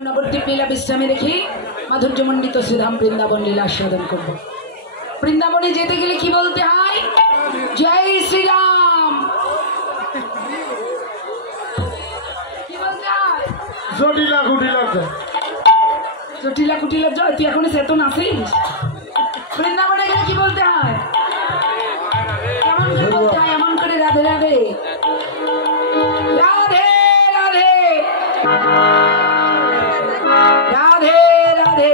नवद्वीप लीला विश्रामे रेखे माधुर्यमंडित श्रीधाम बृंदावन लीला आस्वादन करब। बृंदावने जेते गेले कि बोलते हय? जय श्री राम। कि बोलते हय? जटिला कुटिला जय। जटिला कुटिला जय। तुई एखोनो चेतन आছিস? बृंदावने गेले कि बोलते हय? केमन करे बोलते हय? एमन करे राधे राधे राधे राधे राधे राधे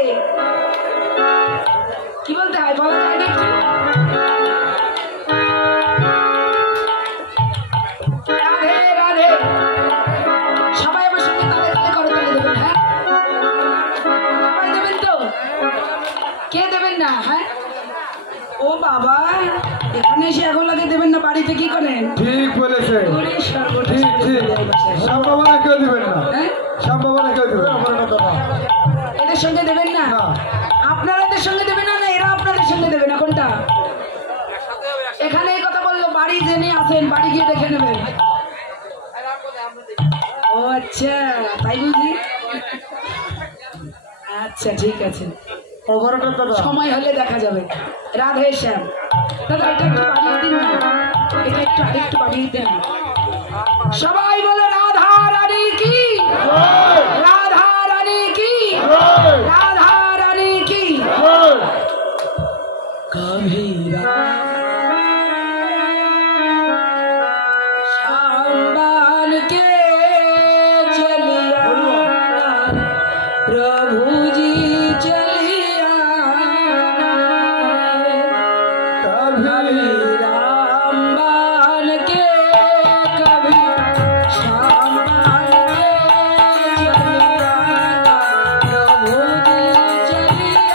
কি বলতে হয় বলা যায় না একটু? রাধে রাধে সবাই আমার সঙ্গে তালে তালে করতালি দেবেন। হ্যাঁ সবাই দেবেন তো? কে দেবেন না? হ্যাঁ ও বাবা এখানে এসে আগুন লাগে দেবেন না, বাড়িতে কি করেন? ঠিক বলেছে। ঠিক ঠিক সম্ভাবনা কেউ দিবেন না। হ্যাঁ সম্ভাবনা কেউ দিবেন না। এদের সঙ্গে দেবেন না? আপনারা এদের সঙ্গে দেবেন না, এরা আপনাদের সঙ্গে দেবে না? কোনটা? এখানে এই কথা বললো, বাড়ি জেনে আসেন, বাড়ি গিয়ে দেখে নেবেন। ও আচ্ছা তাই বুঝি। আচ্ছা ঠিক আছে, সময় হলে দেখা যাবে। রাধে শ্যাম। দাদা এটা একটু বাড়িয়ে দিন না, এটা একটু আরেকটু বাড়িয়ে দিন। সবাই বলো রাধা রানী কি, রাধা রানী কি, রাধা রানী কি। কবিরা সম্মান কে চলিয়া প্রভুজি চলিয়া কবি রাম বান কে কবি সম্মান কে চলিয়া প্রভুজি চলিয়া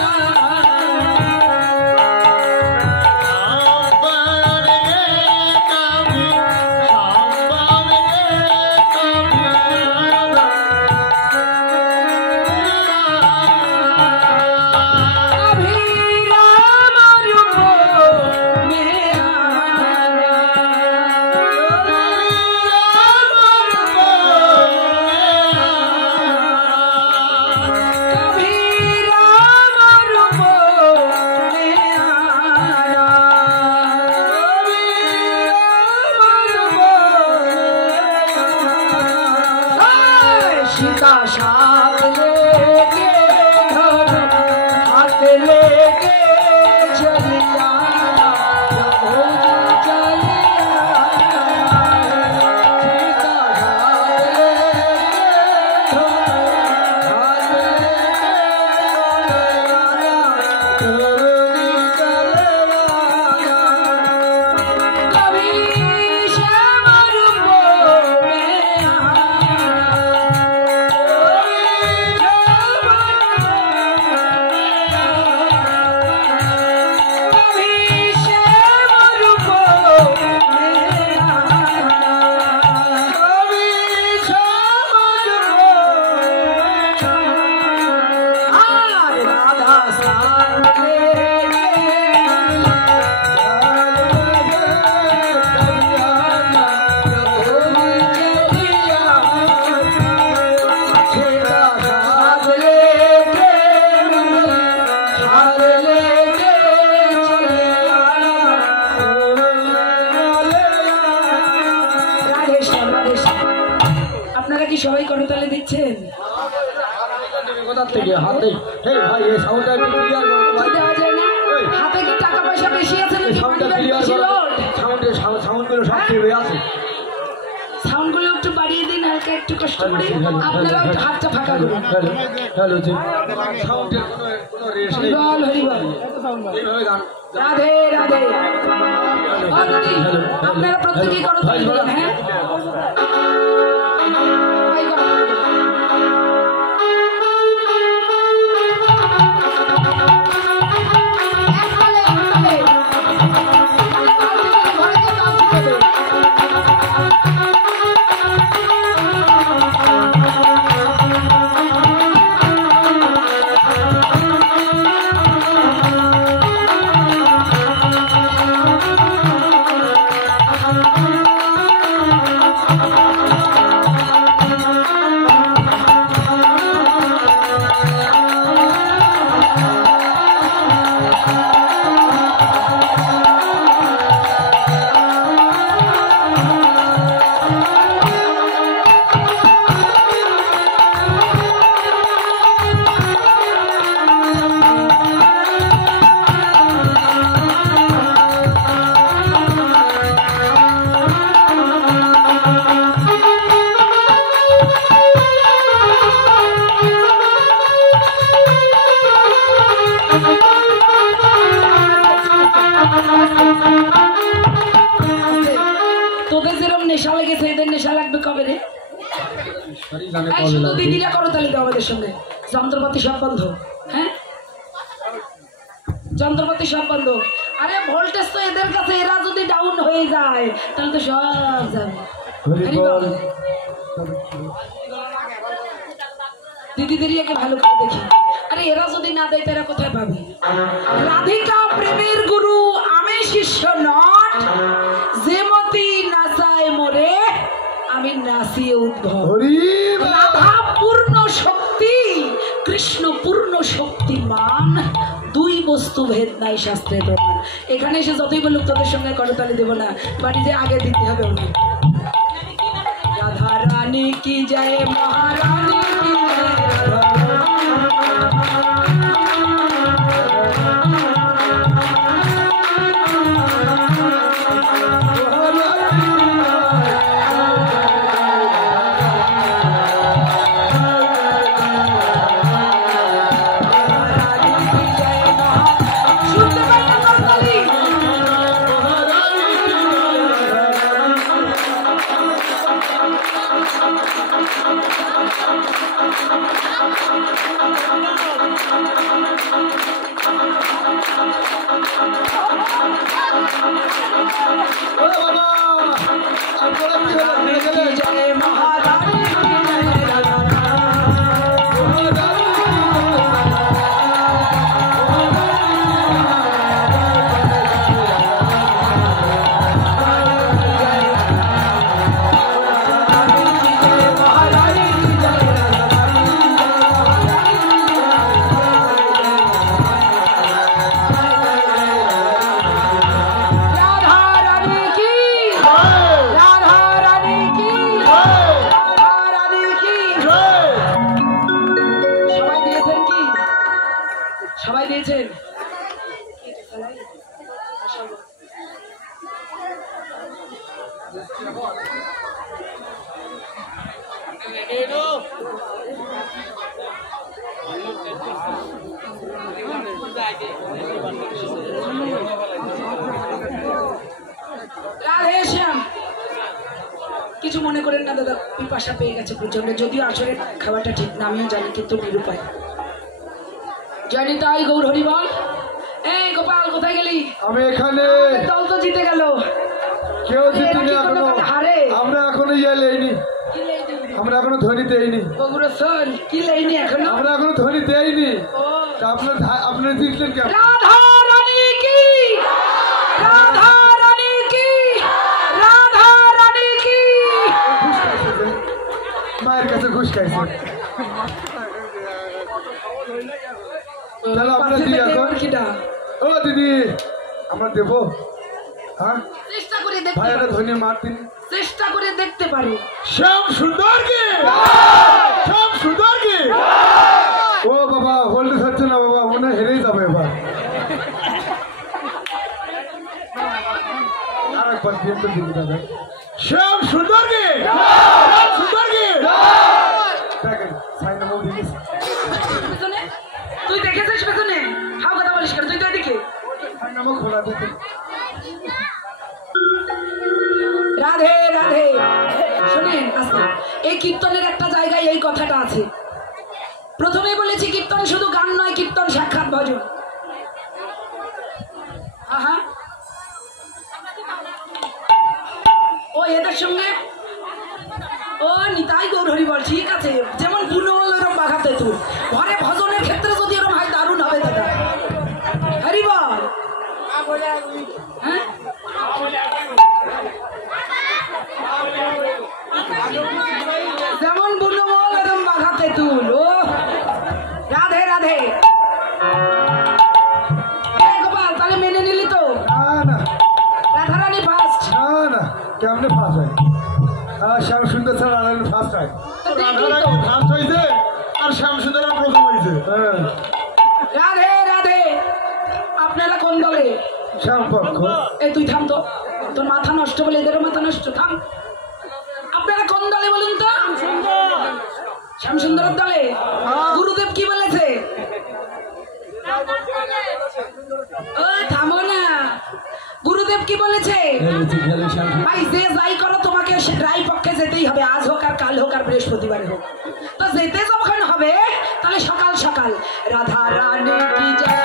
सीता साथ लेके हाथ लेके चलिया चलिया सीता साथ कभी श्याम रूप में আপনারা কি সবাই করতালে দিচ্ছেন? কোথা থেকে হাতে ভাই এই সাউন্ডটা একটু ক্লিয়ার করতে ভাই। দেওয়া যায় না? হাতে কি টাকা পয়সা বেশি আছে নাকি? সাউন্ডটা ক্লিয়ার করো। সাউন্ডগুলো সব ঠিক হয়ে আছে। সাউন্ডগুলো একটু বাড়িয়ে দিন, হালকা একটু কষ্ট করে। আপনারা একটু হাতটা ফাঁকা করুন। হ্যালো জি সাউন্ডের কোনো রেশ নেই। হরিবল হরিবল এইভাবে গান। রাধে রাধে। ও দিদি, আপনারা প্রত্যেকেই করতালি দিন। হ্যাঁ জানে এই কবে শুধু লাগবে। দিদিরা করো তাহলে দাও আমাদের সঙ্গে যন্ত্রপাতি সব বন্ধ হ্যাঁ যন্ত্রপাতি সব বন্ধ আরে ভোল্টেজ তো এদের কাছে এরা যদি ডাউন হয়ে যায় তাহলে তো সব যাবে হরি হরি বল। বল। দিদিদেরকে ভালো করে দেখি আরে এরা যদি না দেয় তারা কোথায় পাবে রাধিকা প্রেমের গুরু আমি শিষ্য নট যেমতি নাচায় মোরে আমি নাচিয়ে উদ্ভব হরি বল। রাধা পূর্ণ শক্তি কৃষ্ণ পূর্ণ শক্তিমান দুই বস্তু ভেদ নাই শাস্ত্রের প্রমাণ এখানে এসে যতই বলুক তোদের সঙ্গে করতালি দেবো না বাড়ি যে আগে দিতে হবে উনি রাধা রানী কি জয় মহারানী কি শুনতে পাই না করতালি ও বাবা, আপনারা কি হলো? ফিরে কি গেলেন? জয় মহারানী কি জয় রাধা রানী কি রাধা রানী কি রাধা রানী কি সবাই দিয়েছেন কি সবাই দিয়েছেন রাধে শ্যাম কিছু মনে করেন না দাদা পিপাসা পেয়ে গেছে প্রচন্ড যদিও আসলে খাবারটা ঠিক না আমিও জানি কিন্তু নিরুপায় জানি তাই গৌর হরি বল এই গোপাল কোথায় গেলি আমি এখানে। দল তো জিতে গেল কেউ জিতেনি এরা কি এখনো। কোনো হারে? আমরা এখনো ইয়ে লেইনি। কি লেইনি আমরা এখনো ধ্বনি দেইনি। বগুড়া শোন কি লেইনি এখনো আমরা এখনো ধ্বনি দেইনি। ও তা আপনারা জিতলেন কেমন? রাধা রানী কি রাধা রানী কি রাধা রানী কি ঘুষ খাইছে যে। মায়ের কাছে ঘুষ খাইছে। তাহলে আমরা দিই এখন। কিটা ও দিদি, আমরা দেবো? হ্যাঁ চেষ্টা করে দেখতে ভাই, একটা পারো ধনী মারতিন। চেষ্টা করে দেখতে পারো শ্যাম সুন্দর কি? শ্যাম সুন্দর কি? ও বাবা, হোল্ড হচ্ছে না বাবা, মনে হয় হেরেই যাবে এবার। আরেকবার দিয়ে তো দিদি দাদা। শ্যাম সুন্দর কি? শ্যাম সুন্দর কি? দেখেন, সাইনা বউ দিদিস। পেছনে তুই দেখেছিস পেছনে হাও কথা বলিস কেন তুই তো এদিকে সাইনা বউ খোলা দেখে। রাধে রাধে শুনেন আস্তে এই কীর্তনের একটা জায়গায় এই কথাটা আছে প্রথমেই বলেছি কীর্তন শুধু গান নয় কীর্তন সাক্ষাৎ ভজন আহা ও এদের সঙ্গে ও নিতাই গৌর হরি বল ঠিক আছে যেমন বুনো এরকম বাঘাতে তুই ঘরে ভজনের ক্ষেত্রে যদি এরকম হয় দারুণ হবে দাদা হরি বল হ্যাঁ যেমন বুনো বল এরকম বাঘাতে তুল ও রাধে রাধে এই গোপাল তাহলে মেনে নিলি তো না রাধারানী ফার্স্ট না, কেমনে ফার্স্ট হয়? শ্যাম সুন্দর স্যার আড়ালে ফার্স্ট হয়। ফার্স্ট হয়েছে আর শ্যাম সুন্দর প্রথম হয়েছে। হ্যাঁ, রাধে রাধে আপনারা কোন দলে শ্যাম পক্ষ। এই তুই থাম তো তোর মাথা নষ্ট বলে এদেরও মাথা নষ্ট থাম আপনারা কোন দলে বলুন তো শ্যামসুন্দরের দলে গুরুদেব কি বলেছে ও থামো না গুরুদেব কি বলেছে ভাই যে যাই করো তোমাকে রায় পক্ষে যেতেই যেতেই হবে, আজ হোক আর কাল হোক আর বৃহস্পতিবার হোক। তো যেতে যখন হবে তাহলে সকাল সকাল রাধা রানী কি জয়।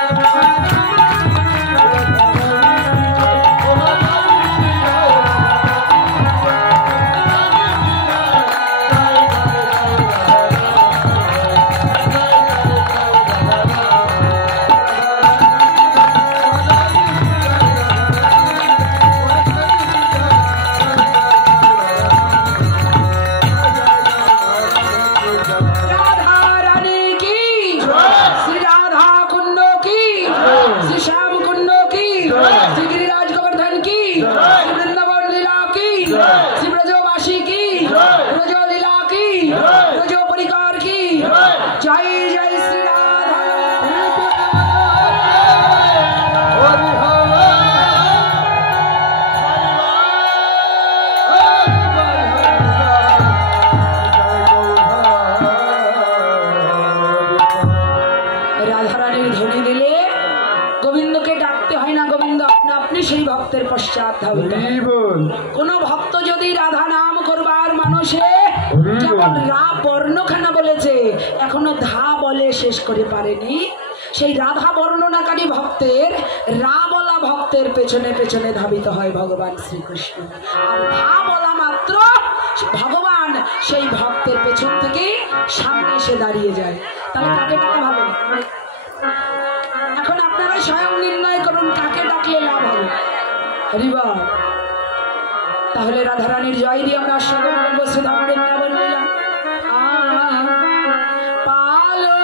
কোন ভক্ত যদি রাধা নাম করবার মানুষে যেমন রা বর্ণখানা বলেছে এখনো ধা বলে শেষ করে পারেনি, সেই রাধা বর্ণনাকারী ভক্তের রা বলা ভক্তের পেছনে পেছনে ধাবিত হয় ভগবান শ্রীকৃষ্ণ। আর ধা বলা মাত্র ভগবান সেই ভক্তের পেছন থেকে সামনে এসে দাঁড়িয়ে যায়। তাহলে কাকে ডাকা ভালো? এখন আপনারা স্বয়ং নির্ণয় করুন কাকে ডাকলে লাভ হবে। হরিবা। তাহলে রাধারানীর জয় দিয়ে আমরা স্মরণ করবো শ্রীধাম বৃন্দাবন লীলা। পালো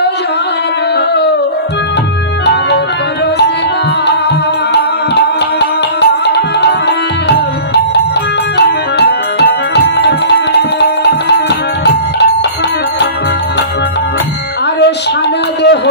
আরে শান দেহ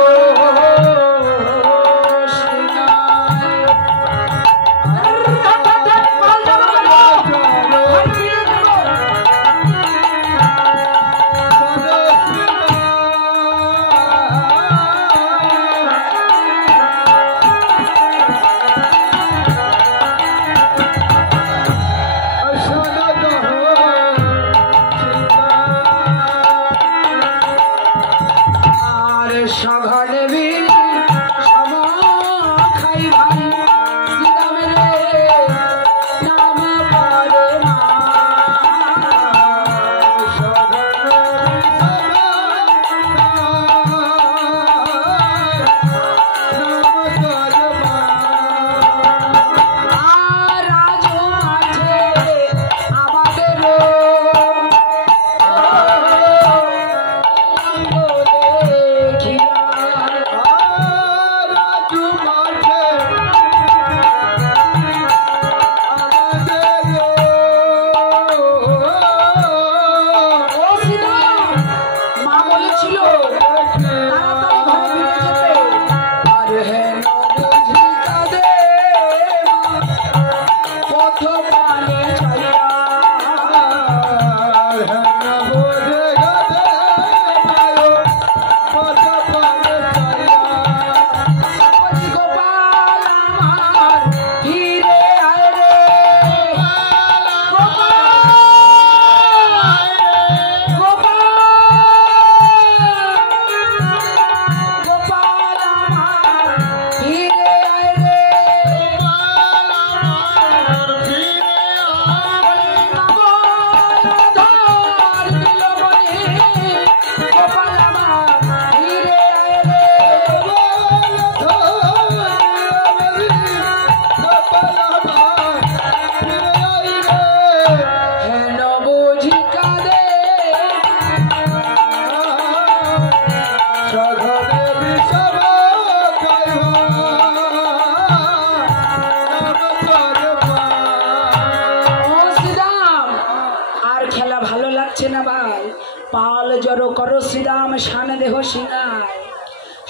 শ্রীরাম শান দেহ সিনায়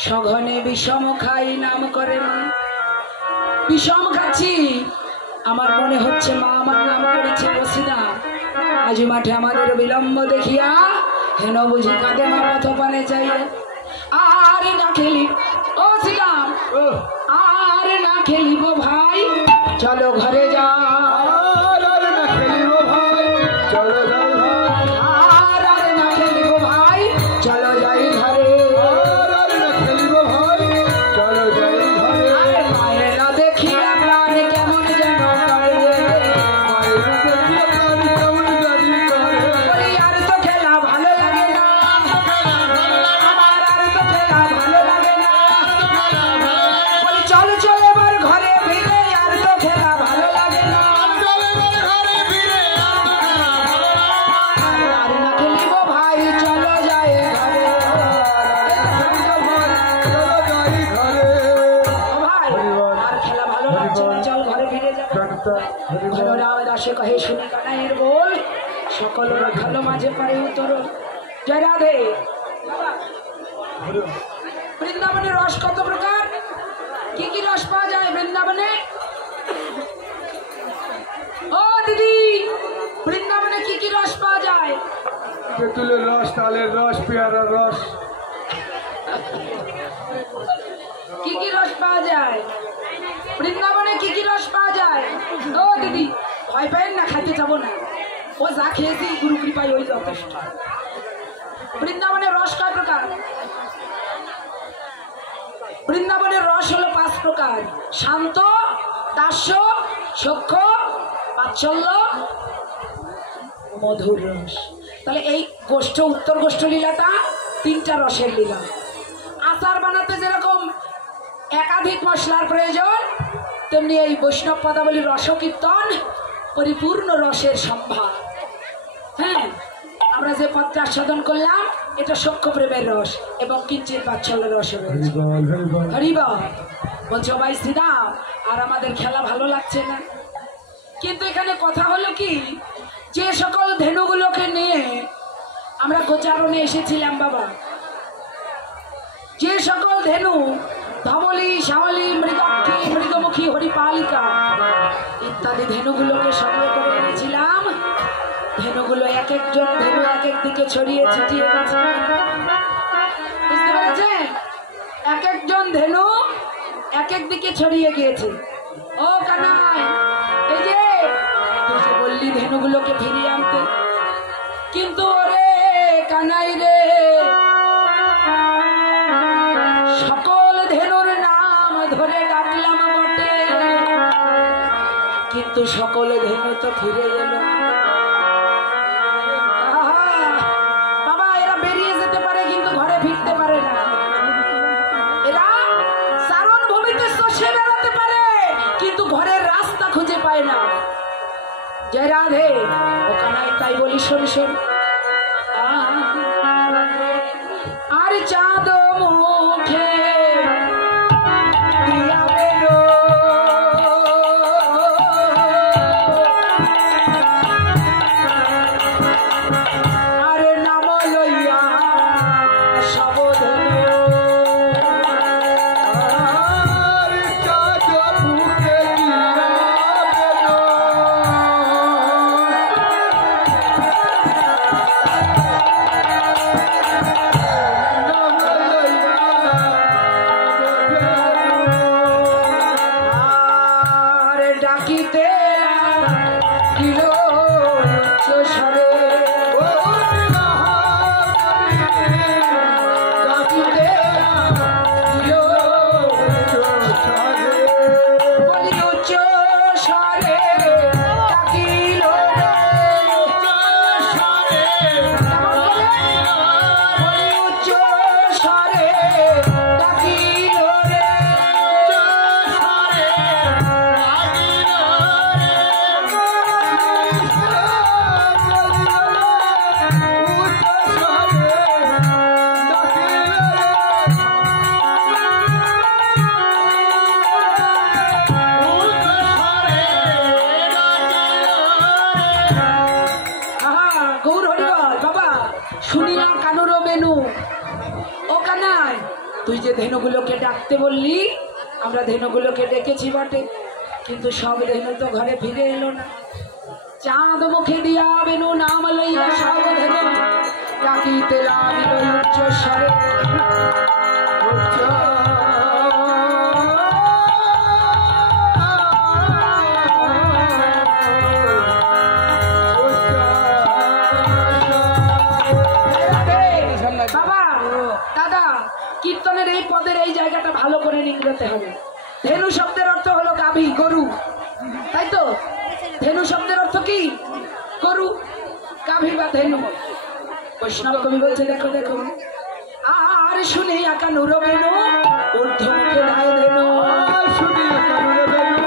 সঘনে বিষম খাই নাম করে মা। বিষম খাচ্ছি, আমার মনে হচ্ছে মা আমার নাম করেছে বসিনা। আজ মাঠে আমাদের বিলম্ব দেখিয়া হেন বুঝি কাঁদে মা পথ পানে চাইলে। আর না খেলি ও শ্রীরাম, আর না খেলিব ভাই চলো ঘরে যা। আর না খেলিব ভাই চলো যাই ভাই। রাম দাসে কহে শুনি কানাইয়ের বল সকল রাখাল মাঝে পারে উত্তর। জয় রাধে। বৃন্দাবনের রস কত প্রকার? কি কি রস পাওয়া যায় বৃন্দাবনে? ও দিদি, বৃন্দাবনে কি কি রস পাওয়া যায়? তেঁতুলের রস, তালের রস, পেয়ারার রস। কি কি রস পাওয়া যায় বৃন্দাবনে? কি কি রস পাওয়া যায়? ও দিদি, ভয় পাইন না, খাইতে যাবো না। ও যা খেয়েছি গুরু কৃপায় ওই যথেষ্ট। বৃন্দাবনের রস কয় প্রকার? বৃন্দাবনের রস হলো 5 প্রকার: শান্ত, দাস্য, সখ্য, বাৎসল্য, মধুর রস। তাহলে এই গোষ্ঠ উত্তর গোষ্ঠ লীলাটা 3টা রসের লীলা। আচার বানাতে যেরকম একাধিক মশলার প্রয়োজন, তেমনি এই বৈষ্ণব পদাবলী রসকীর্তন পরিপূর্ণ রসের সম্ভার। হ্যাঁ, আমরা যে পদটা আস্বাদন করলাম এটা সখ্য প্রেমের রস এবং কিঞ্চিত বাৎসল্য রস রয়েছে। হরিবল বলছো ভাই শ্রীরাম, আর আমাদের খেলা ভালো লাগছে না। কিন্তু এখানে কথা হলো কি, যে সকল ধেনুগুলোকে নিয়ে আমরা গোচারণে এসেছিলাম বাবা, যে সকল ধেনু ধবলি, শ্যামলি, মৃগাক্ষী, মৃগমুখী, হরিপালিকা ইত্যাদি ধেনুগুলোকে সঙ্গে করে এনেছিলাম, ধেনুগুলো এক একজন ধেনু এক এক দিকে ছড়িয়ে ছিটিয়ে গেছে। বুঝতে পেরেছেন? এক একজন ধেনু এক এক দিকে ছড়িয়ে গিয়েছে। ও কানাই, এই যে তুই যে বললি ধেনুগুলোকে ফিরিয়ে আনতে, কিন্তু ওরে কানাই রে, সকল ধেনুর নাম ধরে ডাকলাম বটে, কিন্তু সকল ধেনু তো ফিরে গেল। বাবা, এরা বেরিয়ে যেতে পারে কিন্তু ঘরে ফিরতে পারে না। এরা চারণ ভূমিতে চষে বেড়াতে পারে কিন্তু ঘরের রাস্তা খুঁজে পায় না। জয় রাধে। ওখানে তাই বলি, শোন শোন। আর চাঁদ মুখে দিয়া বেরো, আর নাম লইয়া সবধেনু, ডাকিতে দিল স্বরে, ডাকিতে দিল বলি উচ্চ স্বরে, ডাকিল উচ্চ স্বরে, ডাকিল রে। গৌর হরিবল। বাবা, শুনিলাম কানুর বেনু। ও কানাই, তুই যে ধেনুগুলোকে ডাকতে বললি, আমরা ধেনুগুলোকে ডেকেছি বটে, কিন্তু সব ধেনু তো ঘরে ফিরে এলো না। চাঁদ মুখে দিয়া বেনু নাম লইয়া সব ধেনু ডাকিতে লাগিল উচ্চ স্বরে। বাবা, দাদা, কীর্তনের এই পদের এই জায়গাটা ভালো করে নিংড়াতে হবে। ধেনু শব্দের অর্থ হলো গাভী, গরু, তাই তো? ধেনু শব্দের অর্থ কি? গরু, গাভী বা ধেনু। বৈষ্ণব কবি বলছে, দেখো দেখো, আর শুনে আকা নুর বেনু ঊর্ধ্ব মুখে দায় ধেনু, শুনে আকা নুর বেনু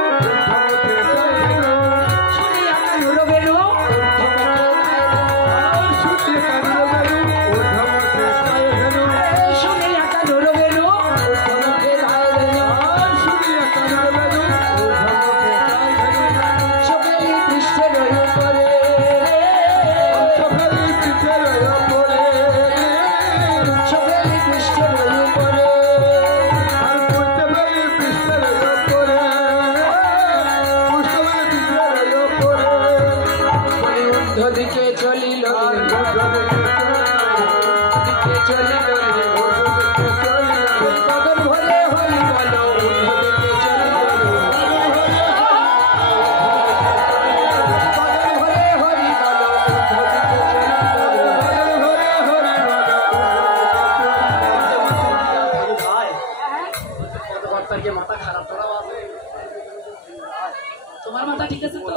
তোমার মাথা ঠিক আছে তো?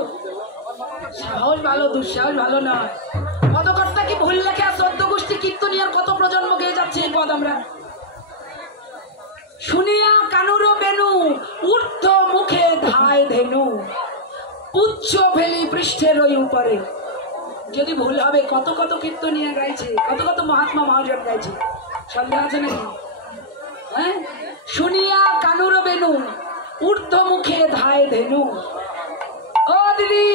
সাহস ভালো, দুঃসাহস ভালো নয়। পদকর্তা কি ভুল লেখে আর 14 গোষ্ঠী কীর্তনিয়ার কত প্রজন্ম গেয়ে যাচ্ছে এই পদ আমরা। শুনিয়া কানুর বেনু ঊর্ধ্ব মুখে ধায় ধেনু, উচ্চ ফেলি পৃষ্ঠের ওই উপরে। যদি ভুল হবে, কত কত কীর্তনিয়া গাইছে, কত কত মহাত্মা মহাজন গাইছে, সন্দেহ আছে নাকি? হ্যাঁ, শুনিয়া কানুর বেনু ঊর্ধ্ব মুখে ধায় ধেনু। ও দিদি,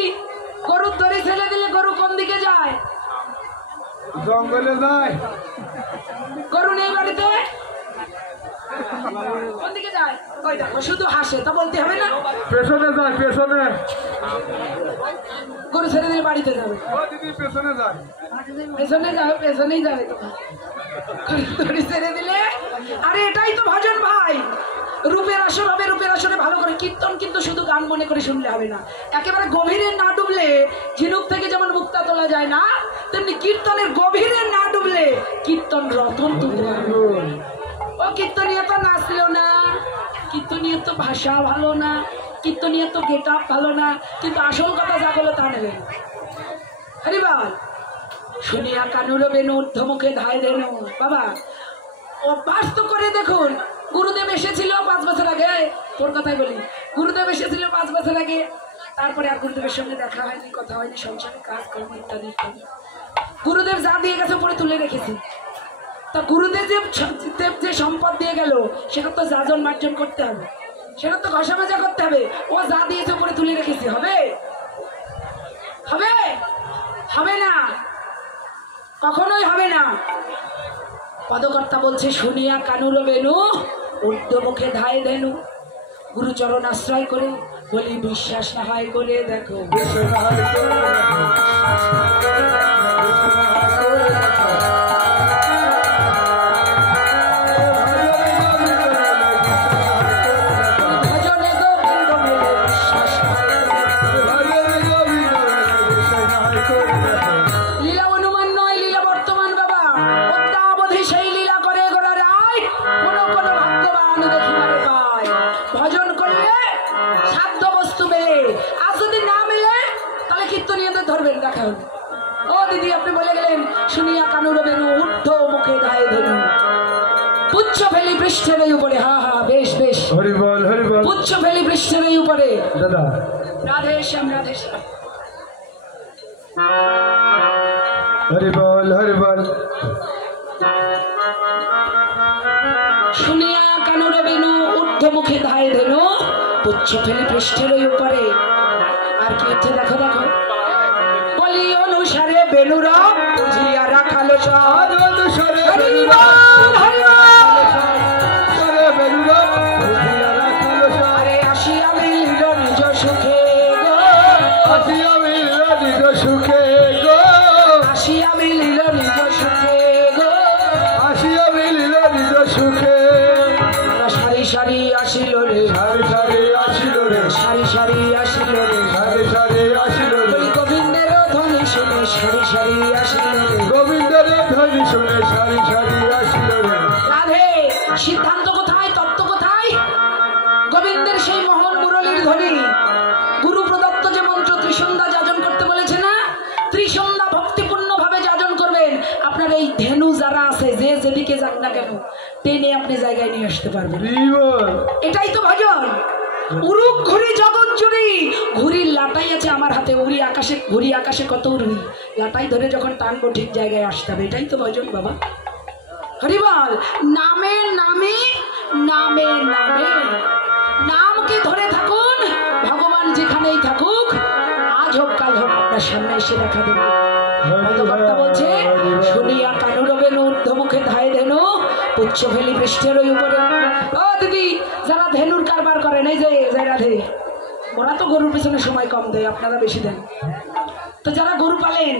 গরুর দড়ি ছেড়ে দিলে গরু কোন দিকে যায়? জঙ্গলে যায়। গরু নেই বাড়িতে, কোন দিকে যায়? ওই দেখো, শুধু হাসে, তা বলতে হবে না? পেছনে যায়, পেছনে। গরু ছেড়ে দিলে বাড়িতে যাবে। ও দিদি পেছনে যায়। পেছনে যাবে, পেছনেই যাবে তোমার। দড়ি ছেড়ে দিলে, আরে এটাই তো ভজন ভাই। রূপের আসর হবে, রূপের আসরে ভালো করে কীর্তন, কিন্তু শুধু গান মনে করে শুনলে হবে না। একেবারে গভীরে না ডুবলে ঝিনুক থেকে যেমন মুক্তা তোলা যায় না, তেমনি কীর্তনের গভীরে না ডুবলে কীর্তন রতন তুলতে পারবে। ও কীর্তনীয় তো নাচলো না, কীর্তনীয় তো ভাষা ভালো না, কীর্তনীয় তো গেট আপ ভালো না, কিন্তু আসল কথা যা বলো তা নেবে। হরিবল। শুনিয়া কানুর বেনু ঊর্ধ্ব মুখে ধায় ধেনু। বাবা, অভ্যাস তো করে দেখুন। গুরুদেব এসেছিল 5 বছর আগে, তোর কথাই বলি, গুরুদেব এসেছিল 5 বছর আগে, তারপরে আর গুরুদেবের সঙ্গে দেখা হয়নি, কথা হয়নি, সংসারে কাজ কর্ম ইত্যাদি ইত্যাদি। গুরুদেব যা দিয়ে গেছে পরে তুলে রেখেছি। তা গুরুদেব যে সম্পদ দিয়ে গেল, সেটা তো যাজন মার্জন করতে হবে, সেটা তো ঘষা মাজা করতে হবে। ও যা দিয়েছে পরে তুলে রেখেছি, হবে? হবে? হবে না, কখনোই হবে না। পদকর্তা বলছে, শুনিয়া কানুর বেনু ঊর্ধ্ব মুখে ধায় ধেনু। গুরুচরণ আশ্রয় করে বলি, বিশ্বাস না হয় করে দেখো। লীলা অনুমান নয়, লীলা বর্তমান বাবা। অদ্যাবধি সেই লীলা করে গোড়া রায়, কোন কোন ভাগ্যবান দেখিবারে পায়। ভজন করলে সাধ্য বস্তু মেলে, আর যদি না মেলে তাহলে কীর্তনীয়দের ধরবেন, দেখা হবে। ও দিদি, আপনি বলে গেলেন, শুনিয়া কানুর বেনু ঊর্ধ্ব মুখে ধায় ধেনু, পুচ্ছ ফেলি পৃষ্ঠের এই উপরে। হা হা, বেশ বেশ, হরি বল, হরি বল। পুচ্ছ ফেলি পৃষ্ঠের এই উপরে। দাদা, রাধে শ্যাম, রাধে শ্যাম। হরি বল, হরি বল। শুনিয়া কানুর বেনু ঊর্ধ্ব মুখে ধায় ধেনু, পুচ্ছ ফেলি পৃষ্ঠের ওই উপরে। আর কি হচ্ছে দেখো, দেখো। বলি অনুসারে বেনুর বুঝিয়া রাখালো সব। অনুসারে হরি বল, হরি বল। আরে আসিয়া মিলিল নিজ সুখে গো, আসিয়া মিলিল নিজ সুখে গো, আসিয়া মিলিল নিজ সুখে গো, আসিয়া মিলিল নিজ সুখে। সারি সারি আসিল রে, সারি সারি আসিল রে, সারি সারি আসিল রে, সারি সারি আসিল রে। গোবিন্দের ধ্বনি শুনে সারি সারি আসিল রে। গোবিন্দের ধ্বনি শুনে সারি সারি আসিল রে। রাধে, সিদ্ধান্ত কোথায়, তত্ত্ব কোথায়? গোবিন্দের সেই মোহন মুরলীর ধ্বনি। গুরু প্রদত্ত যে মন্ত্র ত্রিসন্ধ্যা যাজন করতে বলেছে না, ত্রিসন্ধ্যা ভক্তিপূর্ণ ভাবে যাজন করবেন। আপনার এই ধেনু যারা আছে, যে যেদিকে যাক না কেন, টেনে আপনি জায়গায় নিয়ে আসতে পারবেন। এটাই তো ভজন। উড়ুক ঘুরি জগৎ জুড়ি, ঘুরির লাটাই আছে আমার হাতে, উড়ি আকাশে, ঘুরি আকাশে কত উড়বি, লাটাই ধরে যখন টানবো ঠিক জায়গায় আসতে হবে। এটাই তো ভজন বাবা। হরিবল। নামে নামে, নামে নামে, নামকে ধরে থাকুন, ভগবান যেখানেই থাকুক, আজ হোক কাল হোক আপনার সামনে এসে দেখা দেবে। পদকর্তা বলছে, শুনিয়া কানুর বেনু ঊর্ধ্ব মুখে ধায় ধেনু, পুচ্ছ ফেলি পৃষ্ঠের ওই উপরে। ও দিদি, যারা ধেনুর কারবার করেন, এই যে রাধে, ওরা তো গরুর পিছনে সময় কম দেয়, আপনারা বেশি দেন। তো যারা গরু পালেন,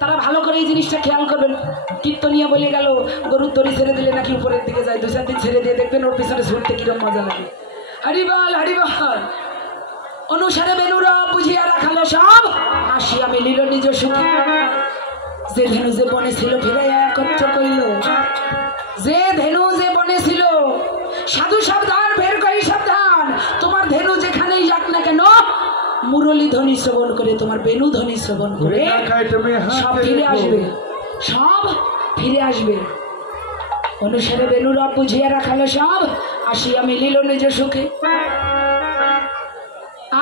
তারা ভালো করে এই জিনিসটা খেয়াল করবেন। কীর্তনীয় বলে গেল, গরুর দড়ি ছেড়ে দিলে নাকি উপরের দিকে যায়, 2-4 দিন ছেড়ে দিয়ে দেখবেন ওর পিছনে ছুটতে কিরম মজা লাগে। হরিবল, হরিবল। অনুসারে বেনুরা বুঝিয়া রাখালো সব, আসিয়া মিলিল নিজ সুখে। যে ধেনু যে বনে ছিল ফিরাইয়া একত্র কইল, যে ধেনু যে বনে ছিল, সাধু সাবধান বের করি সব শ্রবণ করে, তোমার বেনু ধ্বনি শ্রবণ করে সব ফিরে আসবে, সব ফিরে আসবে। অনুসারে বেনুরব বুঝিয়া রাখালো সব, আসিয়া মিলিল নিজ সুখে।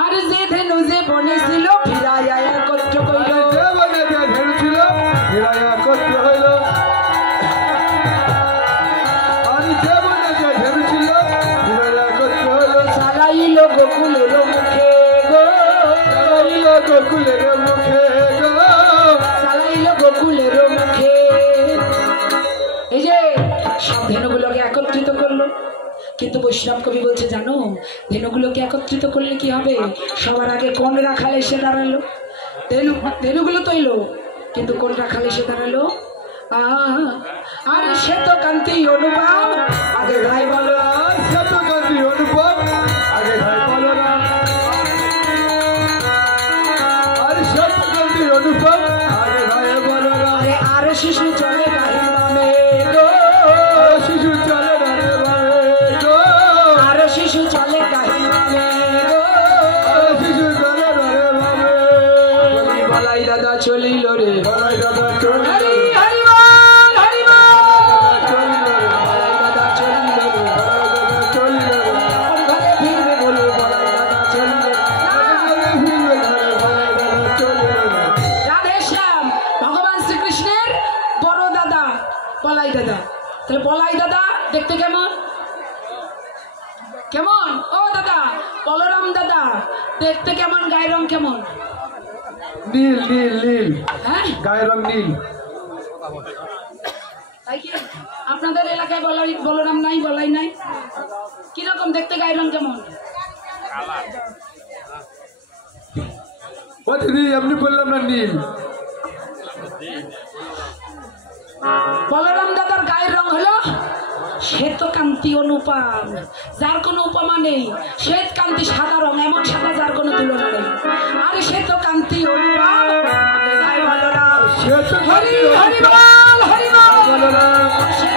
আর যে ধেনু যে বনে ছিল ফিরাইয়া একত্র কইল, চালাইল গোকুলের মুখে গো, গোকুলের মুখে গো, চালাইল গোকুলের মুখে। এই যে সব ধেনুগুলোকে একত্রিত করলো, কিন্তু বৈষ্ণব কবি বলছে জানো ধেনুগুলোকে একত্রিত করলে কি হবে? সবার আগে কোন রাখাল এসে দাঁড়ালো? ধেনুগুলো তো এলো, কিন্তু কোন রাখাল এসে দাঁড়ালো? আর সে তো কান্তি অনুপম, আগে ভাই বলো, সে তো কান্তি অনুপম, আগে ভাই বলো না। আর সে তো কান্তি অনুপম, আগে ভাই বলো না। আর শিশু চলে গাহির বামে গো, শিশু চলে রে বামে গো, আর শিশু চলে গাহির বামে গো, শিশু চলে রে বামে। বলাই দাদা চলিল রে, বলাই দাদা চলিল রে, হরি হরি বল, হরি বল, চলিল রে, বলাই দাদা চলিল রে, বলাই দাদা চলিল রে, কোন ঘরে ফিরবে বলে বলাই দাদা চলিল রে। ফিরবে ঘরে, বলাই দাদা চলিল রে। রাধে শ্যাম ভগবান শ্রীকৃষ্ণের বড় দাদা বলাই দাদা। তাহলে বলাই দাদা দেখতে কেমন? কেমন ও দাদা? বলরাম দাদা দেখতে কেমন? গায়ের রং কেমন? নীল নীল নীল, হ্যাঁ গায়ের রং নীল। তাই কি আপনাদের এলাকায় বলরাম নাই, বলাই নাই? কিরকম দেখতে? গায়ের রং কেমন? ও দিদি এমনি বললাম না নীল। বলরাম দাদার গায়ের রং হলো শ্বেত কান্তি অনুপম, যার কোনো উপমা নেই। শ্বেত কান্তি সাদা রং, এমন সাদা যার কোনো তুলনা নেই। আর শ্বেত কান্তি অনুপম, সে তো হরি হরি বল, হরি বল, বলো না। শ্বেত